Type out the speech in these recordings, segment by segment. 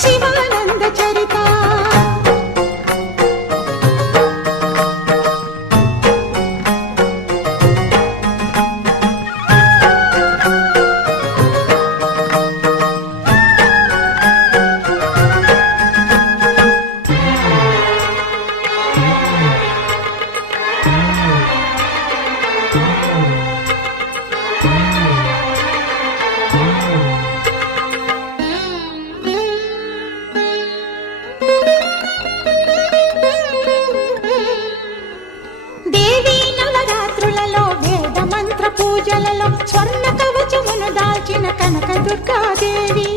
శివానంద చరిత పూజలలో స్వర్ణ కవచమును దాల్చిన కనక దుర్గాదేవి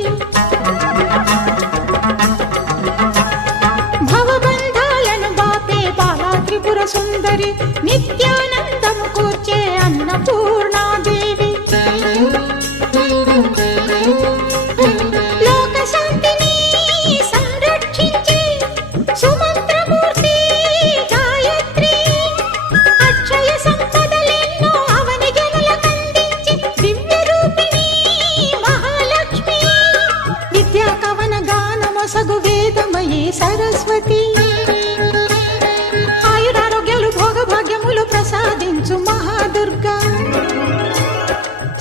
భవబంధాలను బాపే బాలా త్రిపుర సుందరి నిత్యానందము కూర్చే అన్నపూర్ణాదేవి లోక శాంతిని సంరక్షించే సుమంత్రమూర్తి గాయత్రి అక్షయ సంపదలెన్నో అవని జనులకందించి దివ్య రూపిణి మహాలక్ష్మి విద్యా కవన గానమొసగు వేదమయీ సరస్వతి ఆయురారోగ్యాలు భోగభాగ్యములు ప్రసాదించు మహాదుర్గా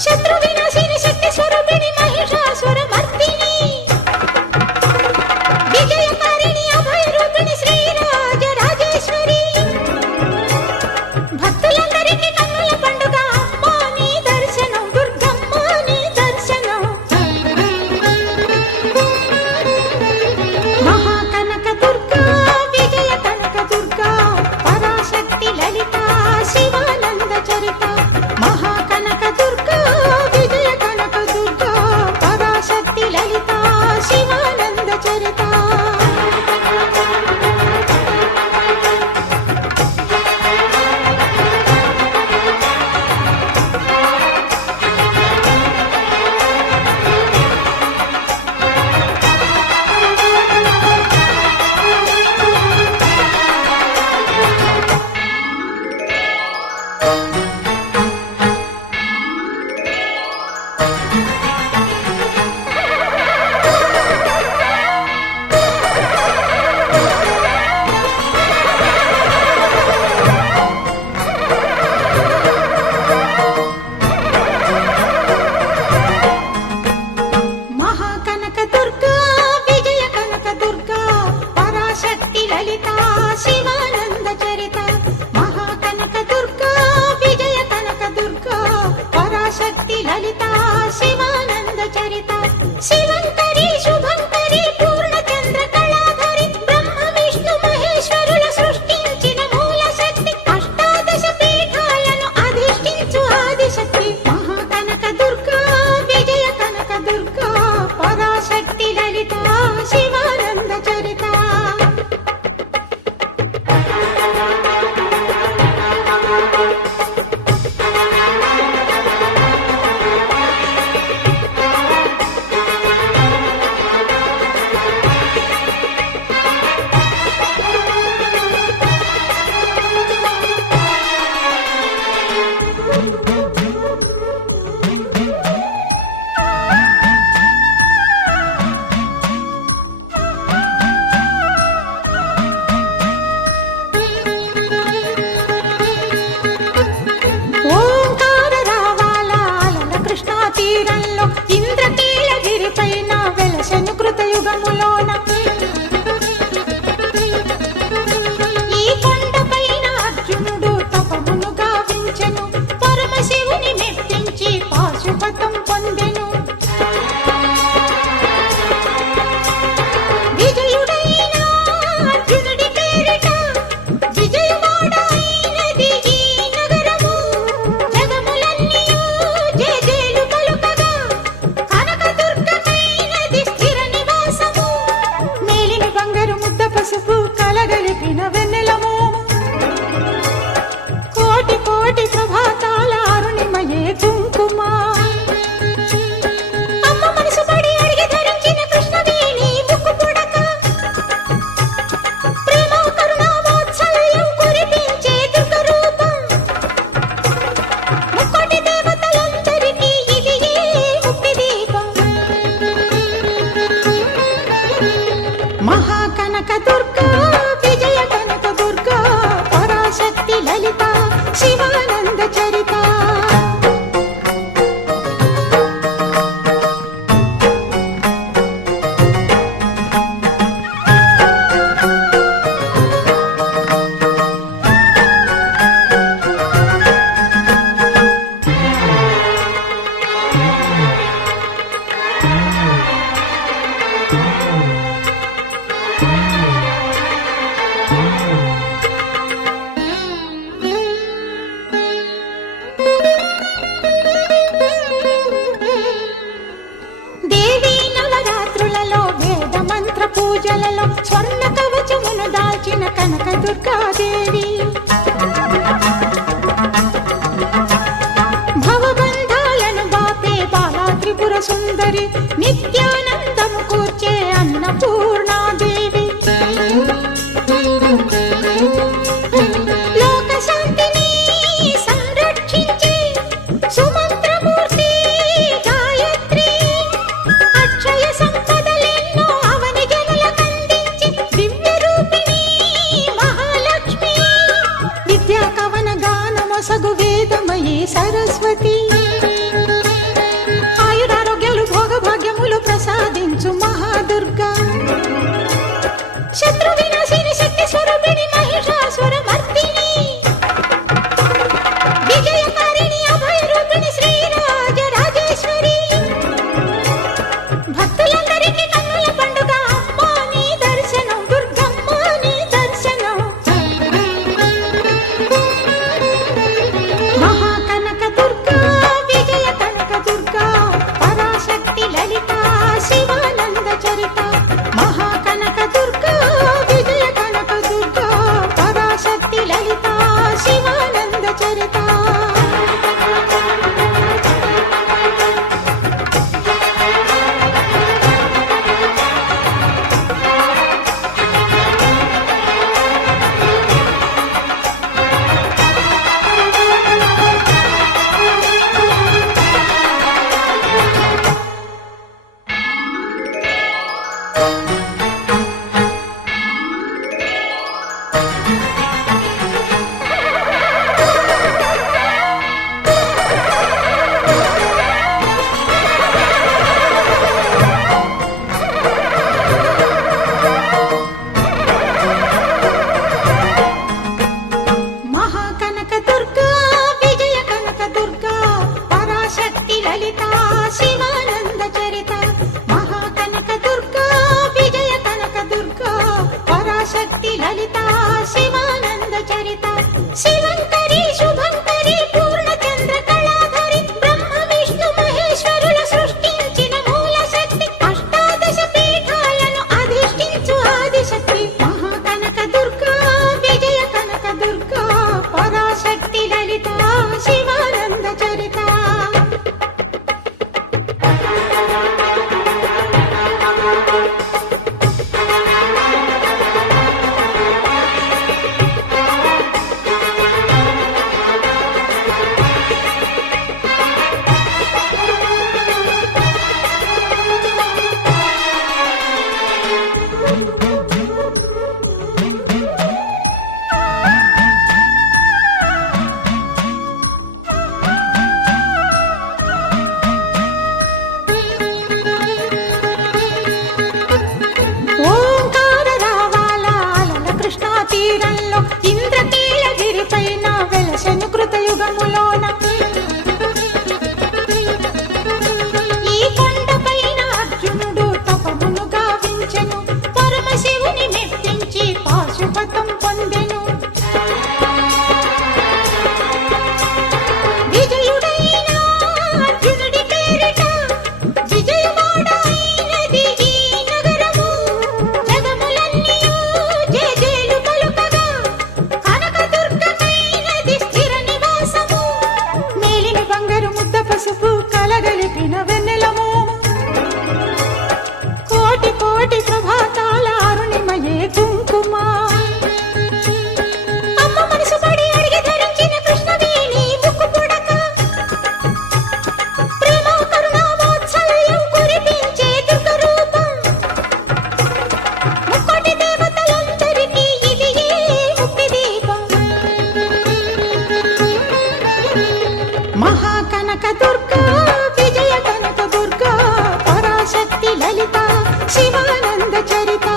శత్రు వినాశిని శక్తి స్వరూపిణి మహిషాసుర మర్దిని విజయకారిణి అభయ రూపిణి శ్రీరాజ రాజేశ్వరి భక్తులందరికీ కన్నుల పండుగ అమ్మా నీ దర్శనం దుర్గమ్మ నీ దర్శనం మహాకనక దుర్గా దేవీ నవరాత్రులలో వేద మంత్ర పూజలలో స్వర్ణ కవచమును దాల్చిన కనక దుర్గాదేవి భవబంధాలను బాపే బాలా త్రిపుర సుందరి నిత్యానందము కూర్చే అన్నపూర్ణాదేవి లోక శాంతిని సంరక్షించే సుమంత్రమూర్తి గాయత్రి అక్షయ సంపదలెన్నో అవని జనులకందించి దివ్య రూపిణి మహాలక్ష్మి విద్యా కవన గానమొసగు వేదమయీ సరస్వతి ఆయురారోగ్యాలు భోగభాగ్యములు ప్రసాదించు మహాదుర్గా శత్రు వినాశిని శక్తి స్వరూపిణి మహిషాసుర మర్దిని విజయకారిణి అభయ రూపిణి శ్రీరాజ రాజేశ్వరి భక్తులందరికీ కన్నుల పండుగ అమ్మా నీ దర్శనం దుర్గమ్మ నీ దర్శనం మహాకనక దుర్గా విజయ కనక దుర్గా పరాశక్తి లలిత శివానంద చరిత మహాకనక దుర్గా విజయ కనక దుర్గా పరాశక్తి లలిత శివానంద చరిత మహాకనక దుర్గా విజయ కనక దుర్గా పరాశక్తి లలిత శివానంద చరిత మహాకనక దుర్గా విజయ కనక దుర్గా పరాశక్తి లలిత శివానంద చరిత శివంకరి శుభంకరి పూర్ణచంద్ర కళాధరి బ్రహ్మ విష్ణు మహేశ్వరుల సృష్టించిన మూల శక్తి అష్టాదశ పీఠాలను అధిష్ఠించు ఆదిశక్తి మహాకనక దుర్గా విజయ కనక దుర్గా పరాశక్తి లలిత శివానంద చరిత ఓంకార రావాల అలల కృష్ణా తీరంలో ఇంద్రకీలగిరి పైన వెలసెను కృతయుగములోన ఈ కొండపైన అర్జునుడు తపమును గావించెను పరమశివుని మెప్పించి పాశుపతం పొందెను విజయుడైన అర్జునుడి పేరిట విజయవాడ అయినది ఈ నగరము జగములన్నీయు జేజేలు పలుకగా కనకదుర్గమైనది స్థిర నివాసము మేలిమి బంగారు ముద్ద పసుపు కలగలిపిన వెన్నెల మోము కోటి కోటి ప్రభాతాల అరుణిమయే కుంకుమ అమ్మ మనసు పడి అడిగి ధరించిన కృష్ణవేణి ముక్కు పుడక ప్రేమ కరుణ వాత్సల్యం కురిపించే దుర్గ రూపం ముక్కోటి దేవతలందరికీ ఇది ఏ ముక్తి దీపం మహాకనక దుర్గా విజయ కనక దుర్గా పరాశక్తి లలిత శివానంద చరిత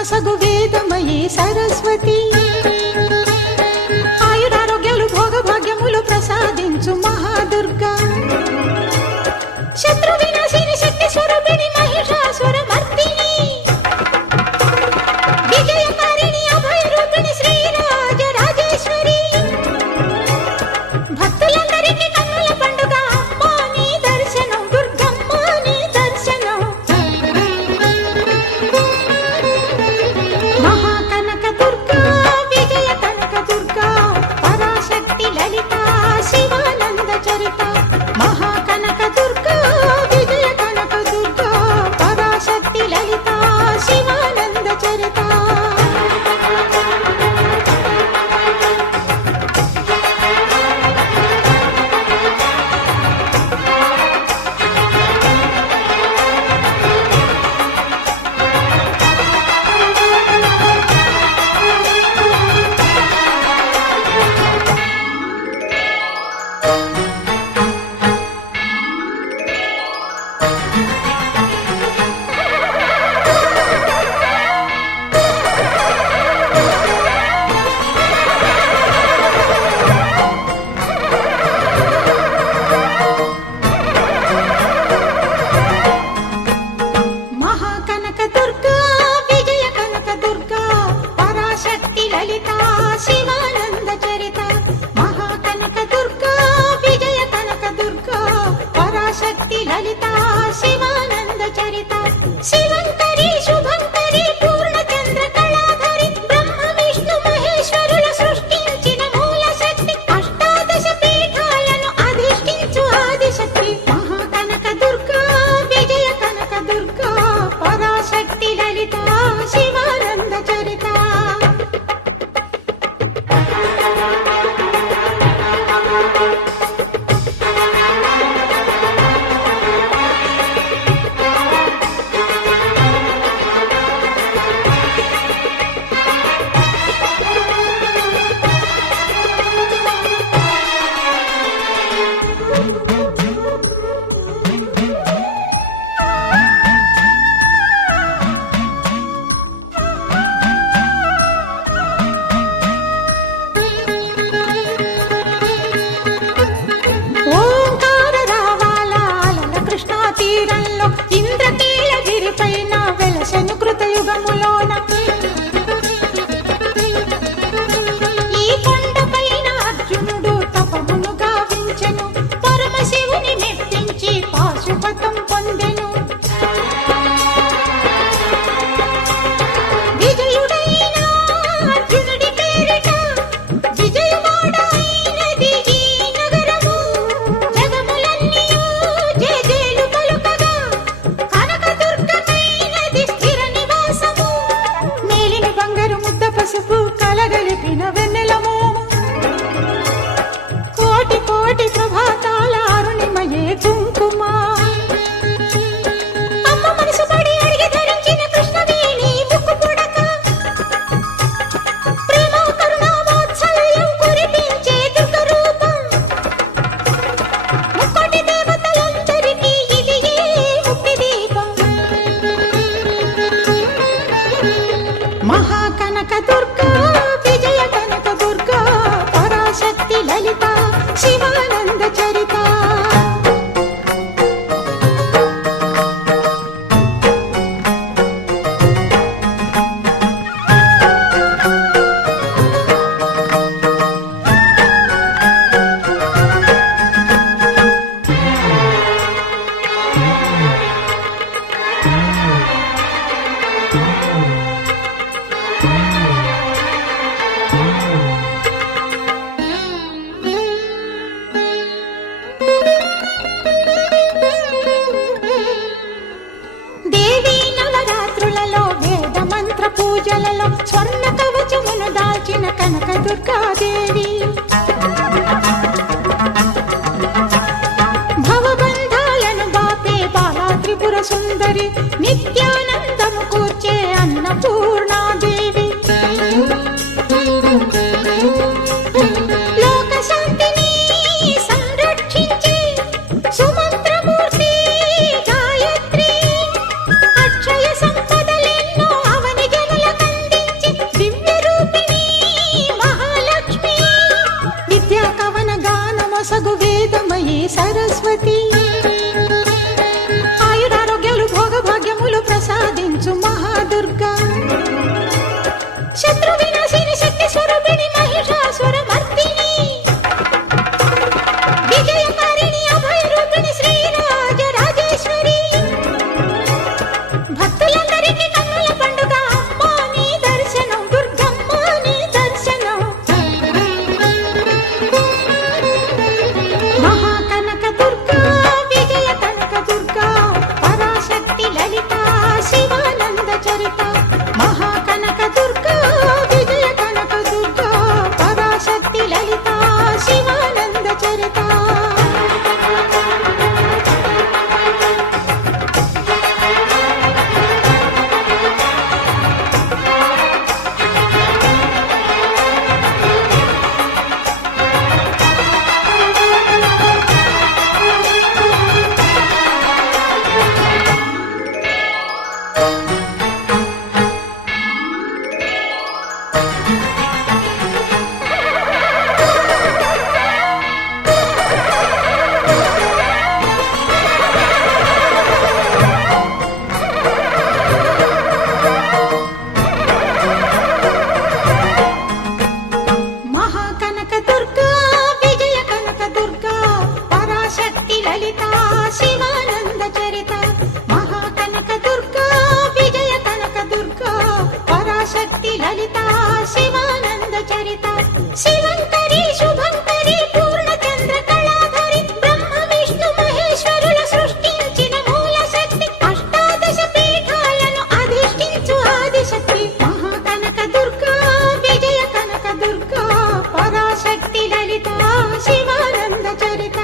నొసగు వేదమయీ సరస్వతి, ఆయురారోగ్యాలు భోగభాగ్యములు ప్రసాదించు మహాదుర్గా, శత్రు వినాశిని శక్తి స్వరూపిణి మహిషాసుర మర్దిని, విజయకారిణి అభయ రూపిణి శ్రీరాజ రాజేశ్వరి, భక్తులందరికీ కన్నుల పండుగ అమ్మా నీ దర్శనం, దుర్గమ్మ నీ దర్శనం. మహాకనక దుర్గా విజయ కనక దుర్గా పరాశక్తి లలిత శివానంద చరిత, మహాకనక దుర్గా విజయ కనక దుర్గా పరాశక్తి లలిత శివానంద చరిత. మహాకనక దుర్గా విజయ కనక దుర్గా పరాశక్తి లలిత శివానంద చరిత, మహాకనక దుర్గా విజయ కనక దుర్గా పరాశక్తి లలిత శివానంద చరిత. శివంకరి శుభంకరి పూర్ణచంద్ర కళాధరి బ్రహ్మ విష్ణు మహేశ్వరుల సృష్టించిన మూల శక్తి, అష్టాదశ పీఠాలను అధిష్ఠించు ఆదిశక్తి, మహాకనక దుర్గా విజయ కనక దుర్గా పరాశక్తి లలిత శివానంద చరిత. ఓంకార రావాల అలల కృష్ణా తీరంలో ఇంద్రకీలగిరి పైన వెలసెను కృతయుగములోన, ఈ కొండపైన అర్జునుడు తపమును గావించెను, పరమశివుని మెప్పించి పాశుపతం పొందెను. విజయుడైన అర్జునుడి పేరిట విజయవాడ అయినది ఈ నగరము, జగములన్నీయు జేజేలు పలుకగా కనకదుర్గమైనది స్థిర నివాసము, మేలిన బంగారు ముద్ద పసుపు కలగలిపిన వెన్నెలము, కోటి కోటి ప్రభాతాల అరుణిమయే కుంకుమ, అమ్మ మనసు పడి అడిగి ధరించిన కృష్ణవేణి ముక్కు పుడక, ప్రేమ కరుణ వాత్సల్యం కురిపించే దుర్గ రూపం, ముక్కోటి దేవతలందరికీ ఇది ఏ ముక్తి దీపం. మహాకనక దుర్గా విజయ కనక దుర్గా పరాశక్తి లలిత శివానంద చరిత. దేవీ నవరాత్రులలో వేద మంత్ర పూజలలో స్వర్ణ కవచమును దాల్చిన కనక దుర్గాదేవి, భవబంధాలను బాపే బాలా త్రిపుర సుందరి, నిత్యానందము కూర్చే అన్నపూర్ణాదేవి, లోక శాంతిని సంరక్షించే సుమంత్రమూర్తి గాయత్రి, అక్షయ సంపదలెన్నో అవని జనులకు సరస్వతి, ఆయురారోగ్యాలు భోగభాగ్యములు ప్రసాదించు మహాదుర్గా, శత్రు వినాశిని శక్తి స్వరూపిణి మహిషాసుర మర్దిని, విజయకారిణి అభయ రూపిణి శ్రీరాజ రాజేశ్వరి, భక్తులందరికీ కన్నుల పండుగ అమ్మా నీ దర్శనం, దుర్గమ్మ నీ దర్శనం. మహాకనక దుర్గా విజయ కనక దుర్గా పరాశక్తి లలిత శివానంద చరిత, మహాకనక దుర్గా విజయ కనక దుర్గా పరాశక్తి లలిత శివానంద చరిత. మహాకనక దుర్గా విజయ కనక దుర్గా పరాశక్తి లలిత శివానంద చరిత, మహాకనక దుర్గా విజయ కనక దుర్గా పరాశక్తి లలిత శివానంద చరిత. శివంకరి శుభంకరి పూర్ణచంద్ర కళాధరి బ్రహ్మ విష్ణు మహేశ్వరుల సృష్టించిన మూల శక్తి, అష్టాదశ పీఠాలను అధిష్ఠించు ఆదిశక్తి, మహాకనక దుర్గా విజయ కనక దుర్గా పరాశక్తి లలిత శివానంద చరిత.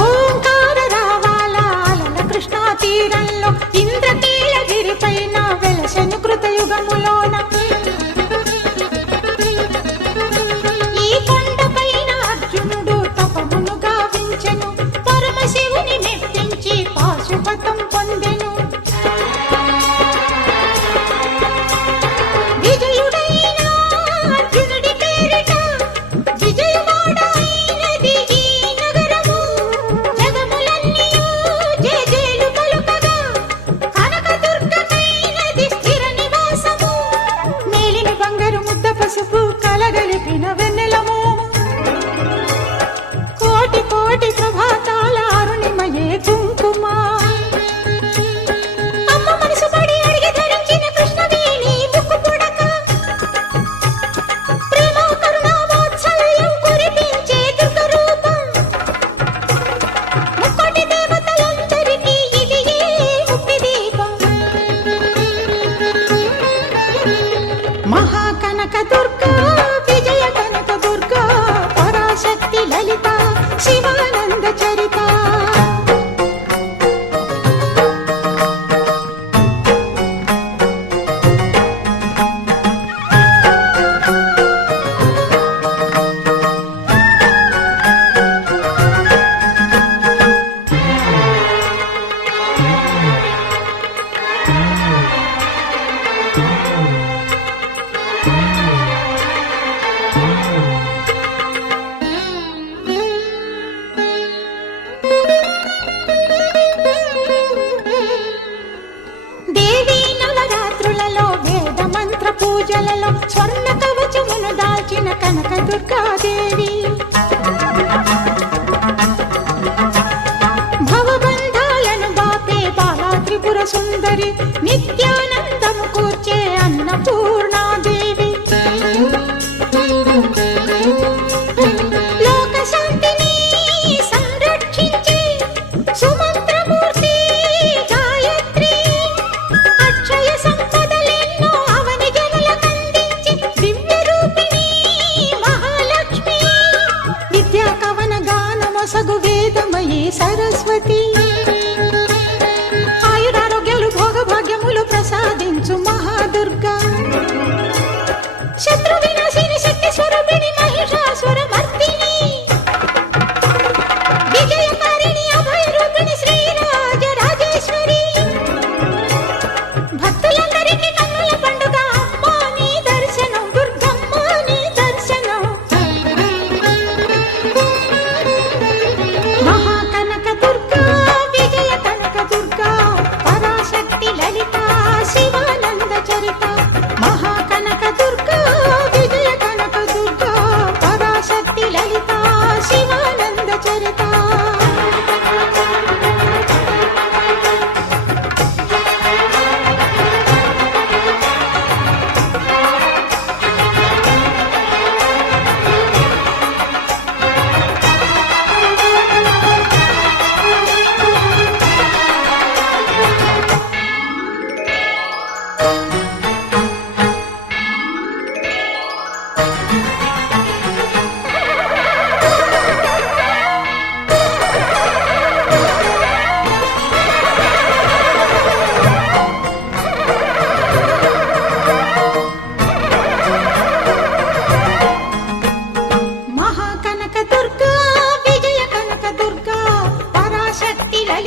ఓంకార రావాల అలల కృష్ణా తీరంలో ఇంద్రకీలగిరి పైన వెలసెను కృతయుగములోన, ఈ కొండపైన అర్జునుడు తపమును గావించెను, పరమశివుని మెప్పించి పాశుపతం పొందెను. విజయుడైన అర్జునుడి పేరిట విజయవాడ అయినది ఈ నగరము, జగములన్నీయు జేజేలు పలుకగా కనకదుర్గమైనది స్థిర నివాసము, మేలిమి బంగారు ముద్ద పసుపు కలగలిపిన వెన్నెలము, కోటి కోటి ప్రభాతాల అరుణిమయే కుంకుమ, అమ్మ మనసు పడి అడిగి ధరించిన కృష్ణవేణి ముక్కు పుడక, ప్రేమ కరుణ వాత్సల్యం కురిపించే దుర్గ రూపం, ముక్కోటి దేవతలందరికీ ఇది ఏ ముక్తి దీపం. మహాకనక దుర్గా విజయ కనక దుర్గా పరాశక్తి లలిత శివానంద చరిత. దేవీ నవరాత్రులలో వేద మంత్ర పూజలలో స్వర్ణ కవచమును దాల్చిన కనక దుర్గాదేవి, భవబంధాలను బాపే బాలా త్రిపుర సుందరి, నిత్యానందము కూర్చే అన్నపూర్ణాదేవి, లోక శాంతిని సంరక్షించే సుమంత్రమూర్తి గాయత్రి, అక్షయ సంపదలెన్నో అవని జనులకందించి దివ్య రూపిణి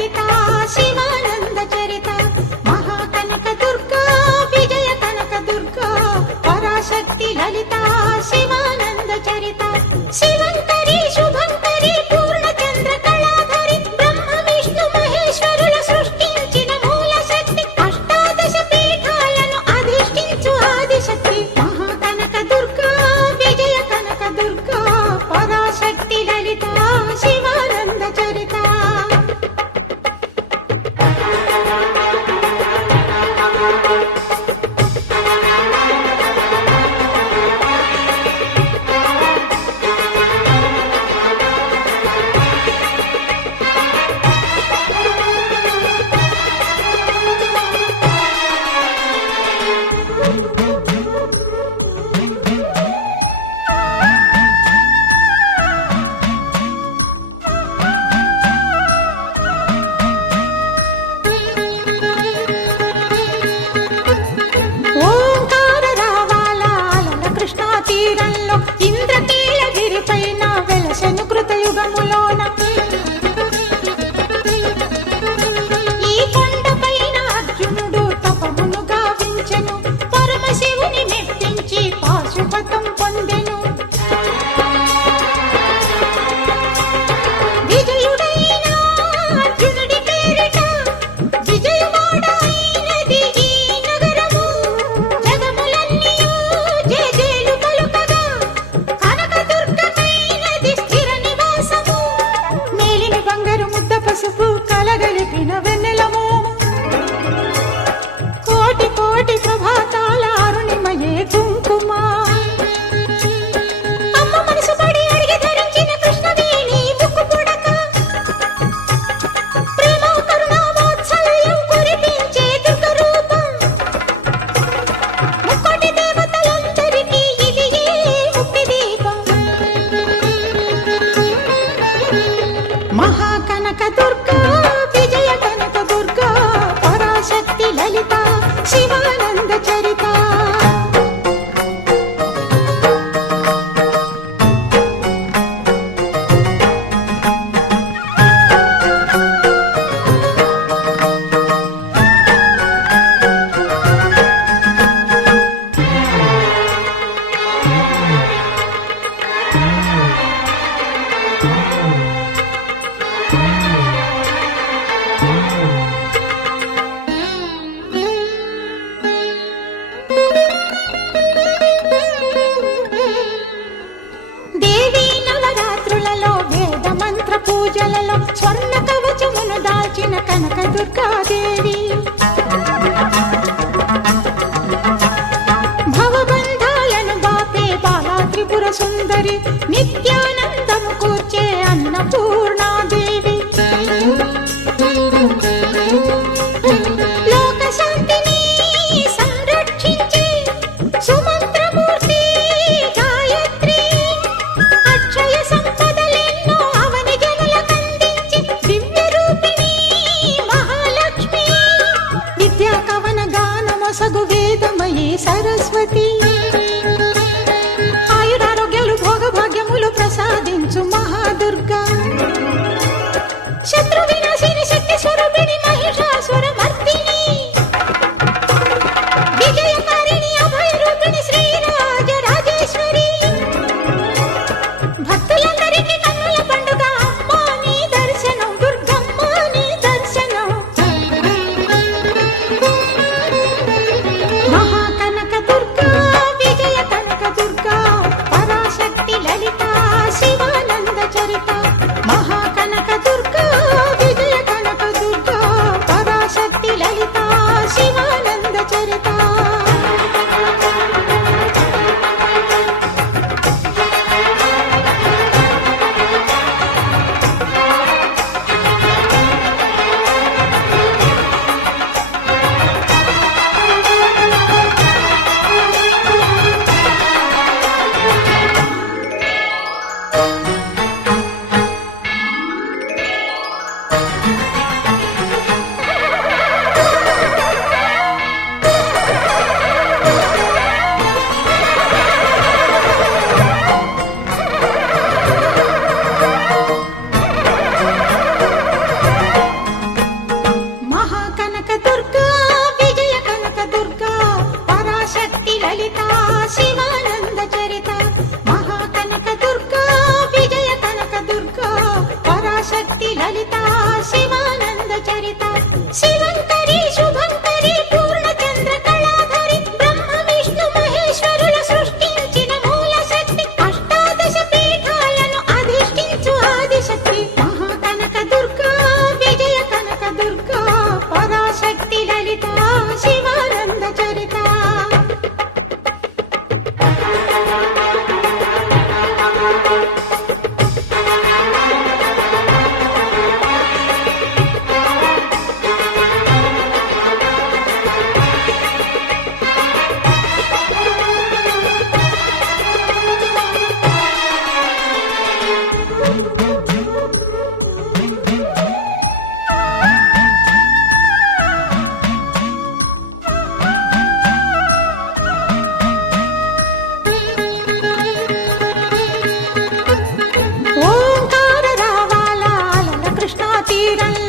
లలిత శివానంద చరిత మహాకనక దుర్గా విజయ కనక దుర్గా పరాశక్తి లలిత శివానంద చరిత శివంకరి శుభంకరి పూర్ణచంద్ర కళాధరి బ్రహ్మ విష్ణు మహేశ్వరుల సృష్టించిన మూల శక్తి అష్టాదశ పీఠాలను అధిష్ఠించు ఆదిశక్తి మహాకనక దుర్గా విజయ కనక దుర్గా పరాశక్తి లలిత శివానంద చరిత ఓంకార రావాల అలల కృష్ణా తీరంలో ఇంద్రకీలగిరి పైన వెలసెను కృతయుగములోన ఈ కొండపైన అర్జునుడు తపమును గావించెను పరమశివుని మెప్పించి పాశుపతం పొందెను విజయుడైన అర్జునుడి పేరిట విజయవాడ అయినది ఈ నగరము జగములన్నీయు జేజేలు పలుకగా కనకదుర్గమైనది స్థిర నివాసము మేలిమి బంగారు ముద్ద పసుపు కలగలిపిన వెన్నెలము కోటి కోటి ప్రభాతాల అరుణిమయే కుంకుమ అమ్మ మనసు పడి అడిగి ధరించిన కృష్ణవేణి ముక్కు పుడక ప్రేమ కరుణ వాత్సల్యం కురిపించే దుర్గ రూపం ముక్కోటి దేవతలందరికీ ఇది ముక్తి దీపం మహాకనక దుర్గా విజయ కనక దుర్గా పరాశక్తి లలిత శివానంద చరిత దేవీ నవరాత్రులలో వేద మంత్ర పూజలలో స్వర్ణ కవచమును దాల్చిన కనక దుర్గాదేవి భవబంధాలను బాపే బాలా త్రిపుర సుందరి నిత్యానందము కూర్చే అన్నపూర్ణాదేవి లోక శాంతిని సంరక్షించే సుమంత్రమూర్తి గాయత్రి అక్షయ సంపదలెన్నో అవని జనులకందించి దివ్య రూపిణి మహాలక్ష్మి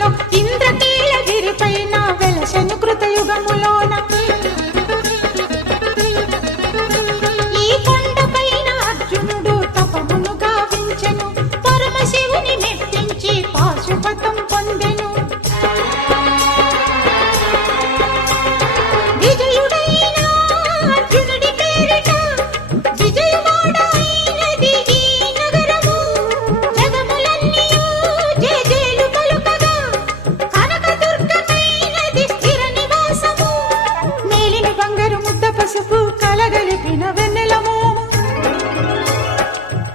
యుగములో ఇంద్రకీలగిరిపైన వెలసెను కృతయుగములోన ఈ కొండపైన అర్జునుడు తపమును గావించెను పరమశివుని మెప్పించి పాశుపతం పొందెను విజయుడైన అర్జునుడి పేరిట విజయవాడ అయినది ఈ నగరము జగములన్నీయు జేజేలు పలుకగా కనకదుర్గమైనది స్థిర నివాసము మేలిమి బంగారు ముద్ద పసుపు కలగలిపిన వెన్నెలము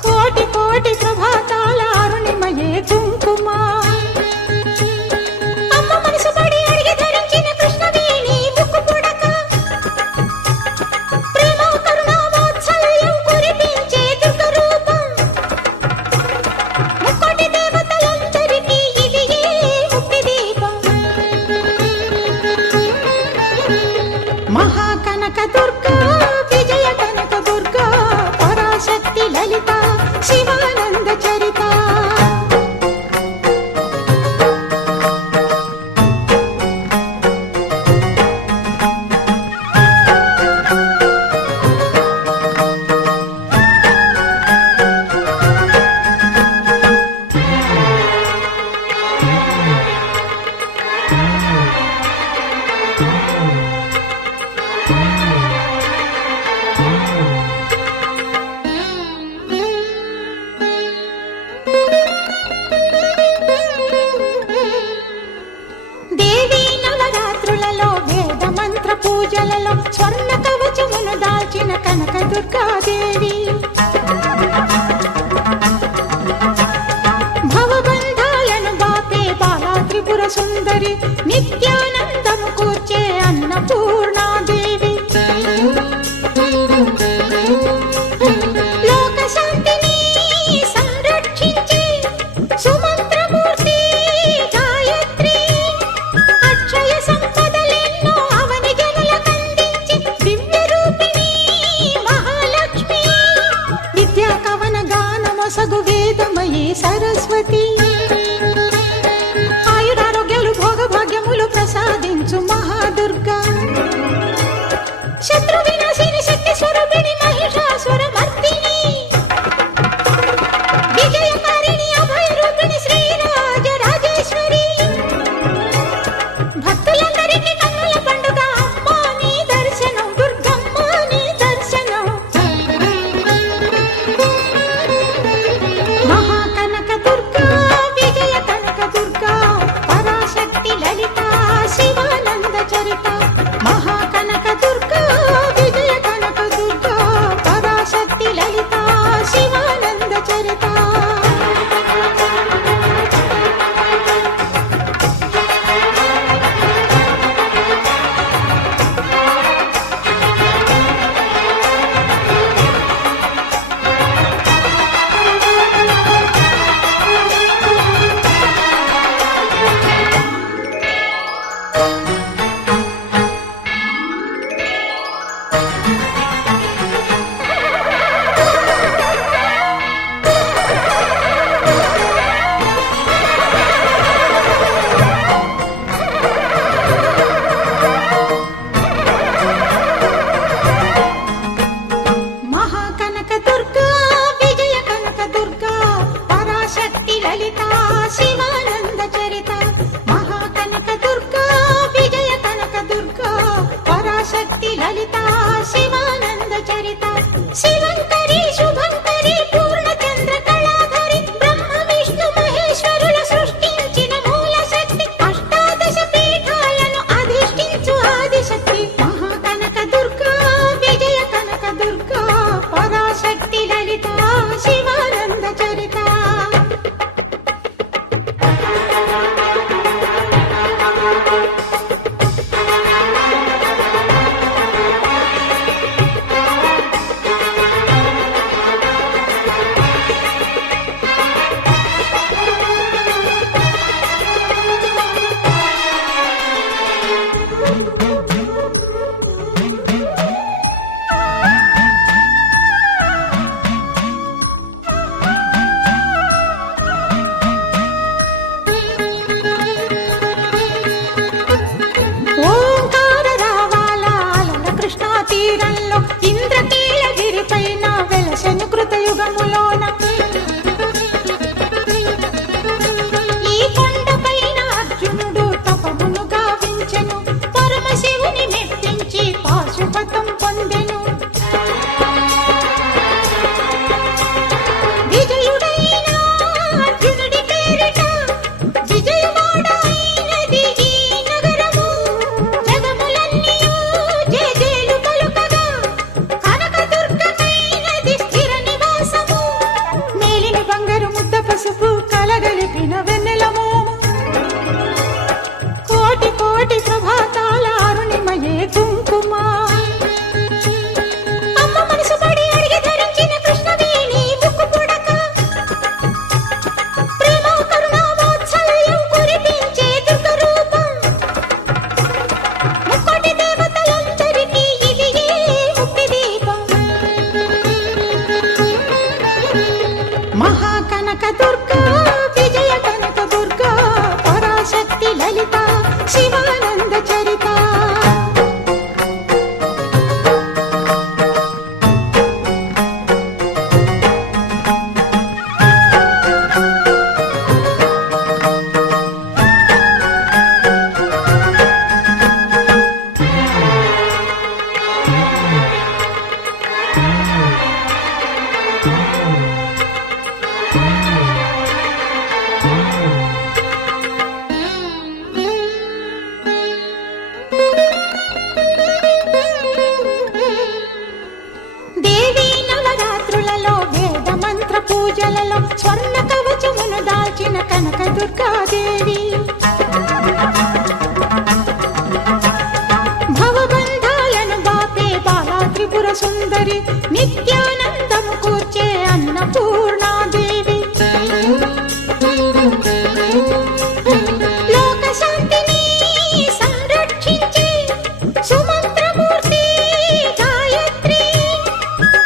కోటి కోటి ప్రభాతాల అరుణిమయే కుంకుమ అమ్మ మనసు పడి అడిగి ధరించిన కృష్ణవేణి ముక్కు పుడక ప్రేమ కరుణ వాత్సల్యం కురిపించే దుర్గ రూపం ముక్కోటి దేవతలందరికీ ఇది ముక్తి దీపం మహాకనక దుర్గా విజయ కనక దుర్గా పరాశక్తి లలిత శివానంద చరిత దేవీ నవరాత్రులలో వేద మంత్ర పూజలలో స్వర్ణ కవచమును దాల్చిన కనక దుర్గాదేవి భవబంధాలను బాపే బాలా త్రిపుర సుందరి నిత్యానందము కూర్చే అన్నపూర్ణాదేవి లోక శాంతిని సంరక్షించే సుమంత్రమూర్తి గాయత్రి అక్షయ సంపదలెన్నో అవని జనులకందించి దివ్య రూపిణి మహాలక్ష్మి విద్యా కవన గానమొసగు వేదమయీ సరస్వతి ఆయురారోగ్యాలు భోగభాగ్యములు ప్రసాదించు మహాదుర్గా శత్రు వినాశిని శక్తి స్వరూపిణి మహిషాసుర మర్దిని విజయకారిణి అభయ రూపిణి శ్రీరాజ రాజేశ్వరి భక్తులందరికీ కన్నుల పండుగ అమ్మా నీ దర్శనం దుర్గమ్మ నీ దర్శనం మహాకనక దుర్గా విజయ కనక దుర్గా పరాశక్తి లలిత శివానంద చరిత మహాకనక దుర్గా విజయ కనక దుర్గా పరాశక్తి లలిత శివానంద చరిత మహాకనక దుర్గా విజయ కనక దుర్గా పరాశక్తి లలిత శివానంద చరిత మహాకనక దుర్గా విజయ కనక దుర్గా పరాశక్తి లలిత శివానంద చరిత శివంకరి శుభంకరి పూర్ణచంద్ర కళాధరి బ్రహ్మ విష్ణు మహేశ్వరుల సృష్టించిన మూల శక్తి అష్టాదశ పీఠాలను అధిష్ఠించు ఆదిశక్తి మహాకనక దుర్గా విజయ కనక దుర్గా పరాశక్తి లలిత శివానంద చరిత యుగములోన ఈ కొండపైన అర్జునుడు తపమును గావించెను పరమశివుని మెప్పించి పాశుపతం పొందెను విజయుడైన అర్జునుడి పేరిట విజయవాడ అయినది ఈ నగరము జగములన్నీయు జేజేలు పలుకగా కనకదుర్గమైనది స్థిర నివాసము మేలిమి బంగారు ముద్ద పసుపు కలగలిపిన వెన్నెలము కోటి కోటి ప్రభాతాల అరుణిమయే కుంకుమ అమ్మ మనసు పడి అడిగి ధరించిన కృష్ణవేణి ముక్కు పుడక ప్రేమ కరుణ వాత్సల్యం కురిపించే దుర్గ రూపం ముక్కోటి దేవతలందరికీ ఇది ముక్తి దీపం మహాకనక దుర్గా విజయ కనక దుర్గా పరాశక్తి లలిత శివానంద చరిత దేవీ నవరాత్రులలో వేద మంత్ర పూజలలో స్వర్ణ కవచమును దాల్చిన కనక దుర్గాదేవి భవబంధాలను బాపే బాలా త్రిపుర సుందరి నిత్యానందము కూర్చే అన్నపూర్ణాదేవి లోక శాంతిని సంరక్షించే సుమంత్రమూర్తి గాయత్రి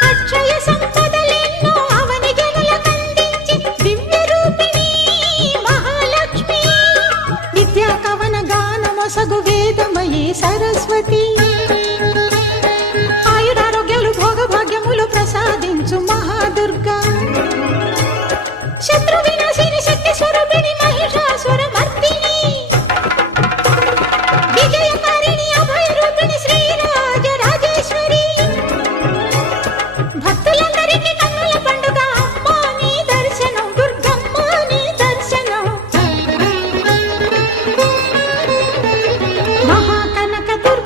అక్షయ సంపదలెన్నో అవని జనులకందించి దివ్య రూపిణి మహాలక్ష్మి విద్యా కవన గానమొసగు వేదమయీ సరస్వతి ఆయురారోగ్యాలు భోగభాగ్యములు ప్రసాదించు మహాదుర్గా శత్రు వినాశిని శక్తి స్వరూపిణి మహిషాసుర మర్దిని విజయకారిణి అభయ రూపిణి శ్రీరాజ రాజేశ్వరి భక్తులందరికీ కన్నుల పండుగ అమ్మా నీ దర్శనం దుర్గమ్మ నీ దర్శనం మహాకనక దుర్గా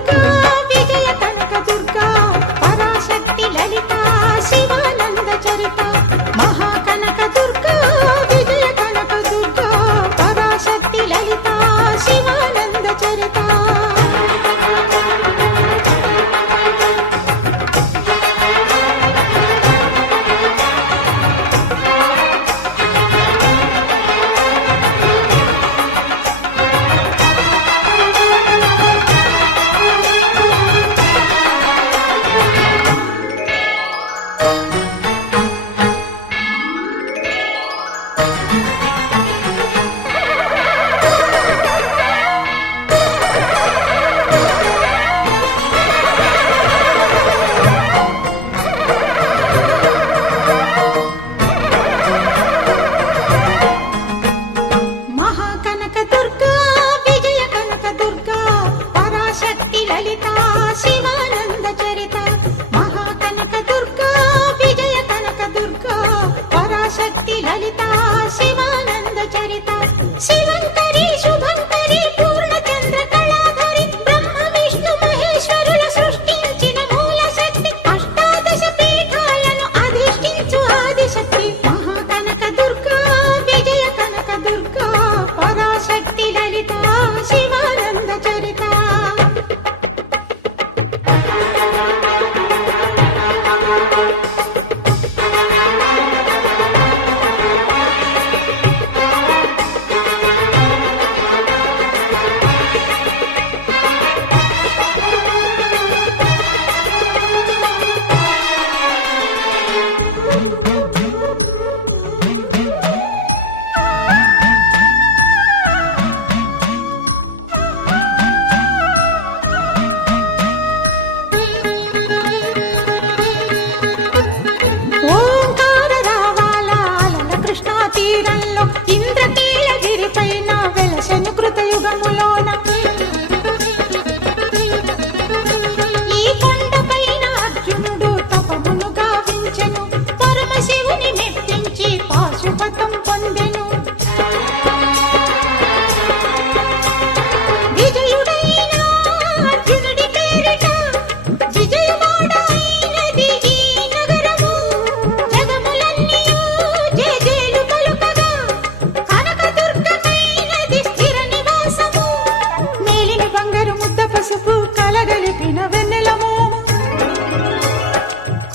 పసుపు కలగలిపిన వెన్నెలము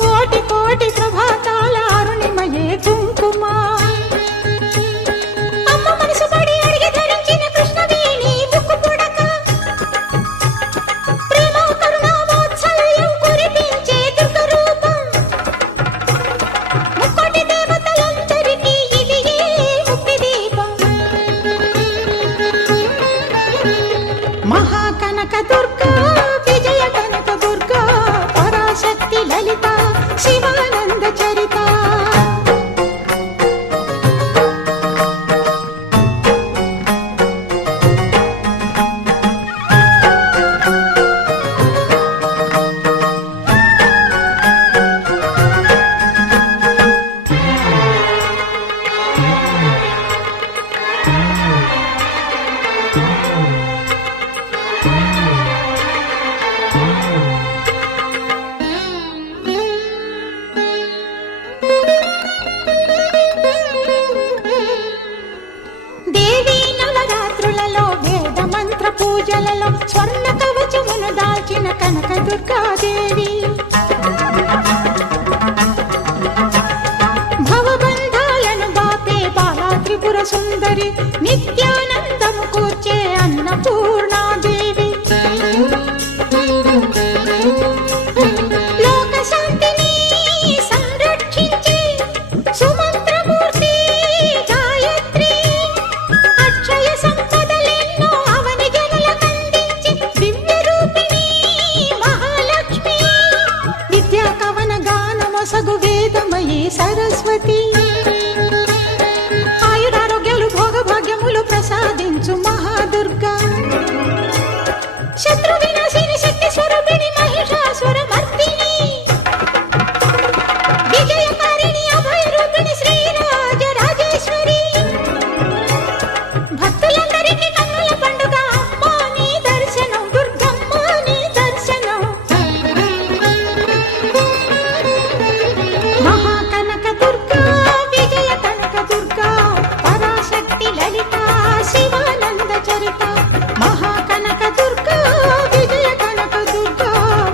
కోటి కోటి ప్రభాతాల అరుణిమయే కుంకుమ అమ్మ మనసు పడి అడిగి ధరించిన కృష్ణవేణి ముక్కు పుడక ప్రేమ కరుణ వాత్సల్యం కురిపించే దుర్గ రూపం ముక్కోటి దేవతలందరికీ ఇది ముక్తి దీపం మహాకనక దుర్గా విజయ కనక దుర్గా పరాశక్తి లలిత శివానంద చరిత దేవి నవరాత్రులలో వేద మంత్ర పూజలలో స్వర్ణ కవచమును దాల్చిన కనక దుర్గాదేవి భవబంధాలను బాపే బాలా త్రిపుర సుందరి నిత్యానందము కూర్చే అన్నపూర్ణాదేవి లోక శాంతిని సంరక్షించే సుమంత్రమూర్తి గాయత్రి అక్షయ సంపదలెన్నో అవని జనులకందించి దివ్య రూపిణి మహాలక్ష్మి విద్యా కవన గానమొసగు వేదమయీ సరస్వతి ఆయురారోగ్యాలు భోగభాగ్యములు ప్రసాదించు మహాదుర్గా శత్రు వినాశిని శక్తి స్వరూపిణి మహిషాసుర మర్దిని విజయకారిణి అభయ రూపిణి శ్రీరాజ రాజేశ్వరి భక్తులందరికీ కన్నుల పండుగ అమ్మా నీ దర్శనం దుర్గమ్మ నీ దర్శనం మహాకనక దుర్గా విజయ కనక దుర్గా పరాశక్తి లలిత శివానంద చరిత మహాకనక దుర్గా విజయ కనక దుర్గా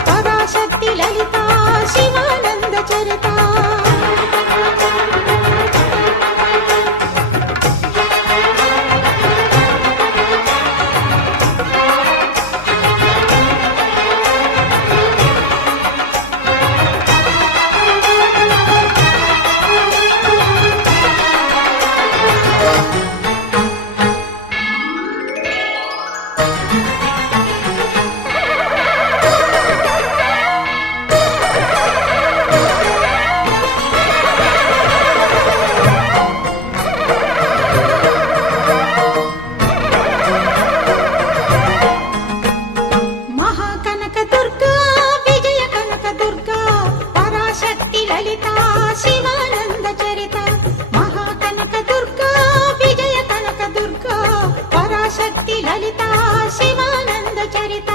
పరాశక్తి లలిత శివానంద చరిత మహాకనక దుర్గా విజయ కనక దుర్గా పరాశక్తి లలిత శివానంద చరిత మహాకనక దుర్గా విజయ కనక దుర్గా పరాశక్తి లలిత శివానంద చరిత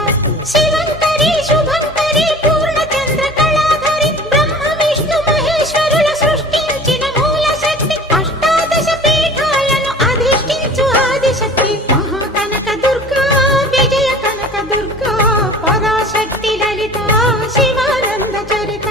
శివంకరి శుభంకరి పూర్ణచంద్ర కళాధరి బ్రహ్మ విష్ణు మహేశ్వరుల సృష్టించిన మూల శక్తి అష్టాదశ పీఠాలను అధిష్ఠించు ఆదిశక్తి మహాకనక దుర్గా విజయ కనక దుర్గా పరాశక్తి లలిత శివానంద చరిత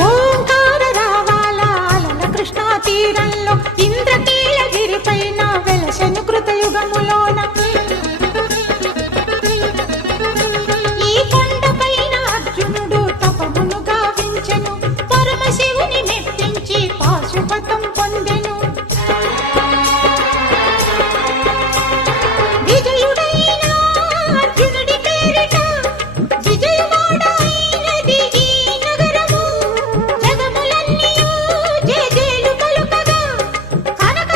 ఓంకార రావాల అలల కృష్ణా తీరంలో ఇంద్రకీలగిరి పైన వెలసెను కృతయుగములోన ఈ కొండపైన అర్జునుడు తపమును గావించెను పరమశివుని మెప్పించి పాశుపతం పొందెను విజయుడైన అర్జునుడి పేరిట విజయవాడ అయినది ఈ నగరము జగములన్నీయు జయజేలు పలుకగా కనక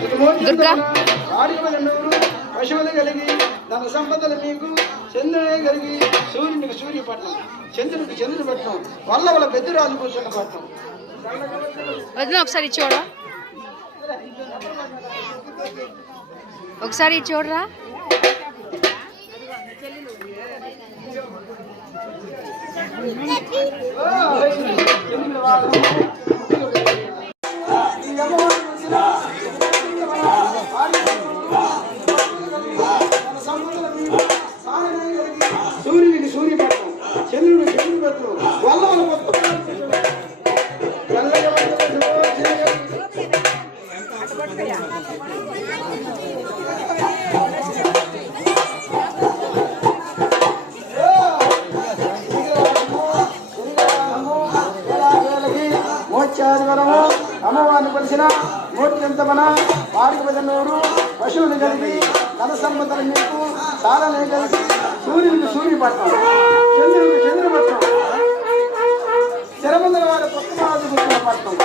దుర్గా పశువులు కలిగి ధన సంపదలు మీకు చంద్రుడే కలిగి సూర్యునికి సూర్యపట్నం చంద్రునికి చంద్రుపట్నం వల్ల పెద్దరాజు కూర్చున్న పట్నం. వదిన ఒకసారి చూడరా, ఒకసారి చూడరా. సూర్యునికి సూర్యపట్నం చంద్రుడికి చంద్రపట్నం వల్ల మొత్తం మోక్షాధివరము అమ్మవారిని కొలిసిన మూర్తింతమన వారికి పదనూరు పశువులు కలిగి ధన సంపదలు మీకు సాధన కలిగి సూర్యునికి సూర్యపట్నం చంద్రుడికి చంద్రపట్నం చిరమందల వారి పుస్తకాలు కూర్చున్న పట్నం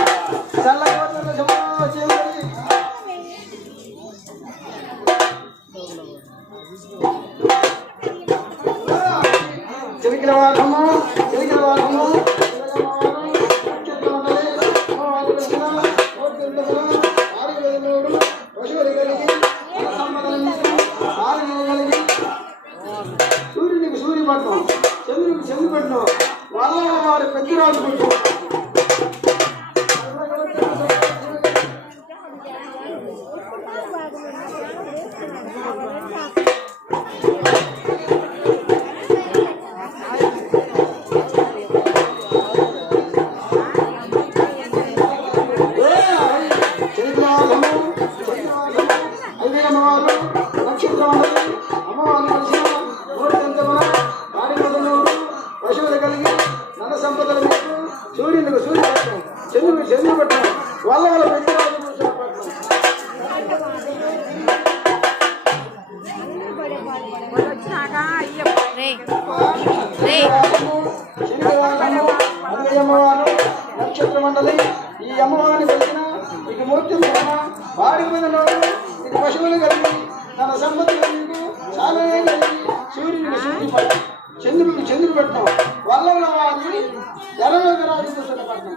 చిలికిన వారము చిలికిన వారము సూర్యునికి సూర్యపట్నం చంద్రునికి చంద్రపట్నం వాళ్ళ వారి పెద్దరాజు పట్నం. అమ్మవారు నక్షత్రం అమ్మవారిని కలిసిన పశువులు కలిగి ధన సంపదలు మీకు సూర్యునికి సూర్యపట్నం చంద్రునికి చంద్రపట్నం వాళ్ళ పెద్దరాజు అమ్మవారు నక్షత్ర మండలి ఈ అమ్మవారిని కలిసిన ఇక మూర్తి వాడి మీద ఇక పశువులు కలిగి తన సంపదలు మీకు చాలా కలిగి సూర్యునికి సూర్యపట్నం చంద్రుడికి చంద్రపట్నం వల్ల వారిని ఎర్రవేద రాజు పట్నం.